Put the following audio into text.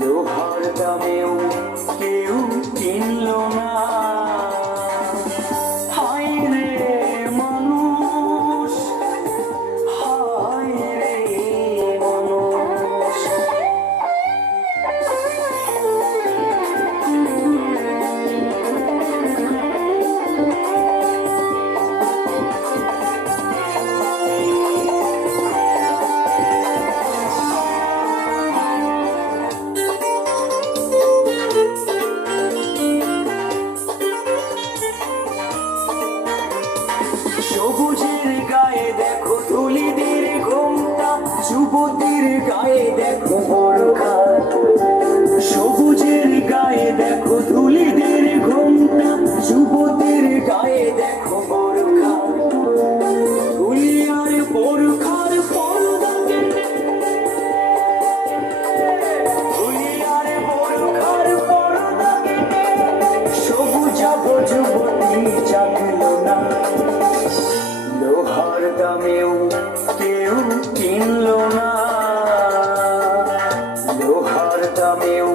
লোহার দামেও কেউ কিনলো না। হায় রে মানুষ, হায় রে মানুষ। সবুজের গায়ে দেখো ধুলিদের ঘোমটা, যুবতীর গায়ে দেখো বোরখা। সবুজের গায়ে দেখো ধুলিদের ঘোমটা, যুবতীর গায়ে দেখো বোরখা। ধুলি আর বোরখার পর্দা কেটে, ধুলি আর বোরখার পর্দা কেটে সবুজাভ যুবতী জাগলো না। লোহার দামেও কেউ কিনলো না, লোহার দামেও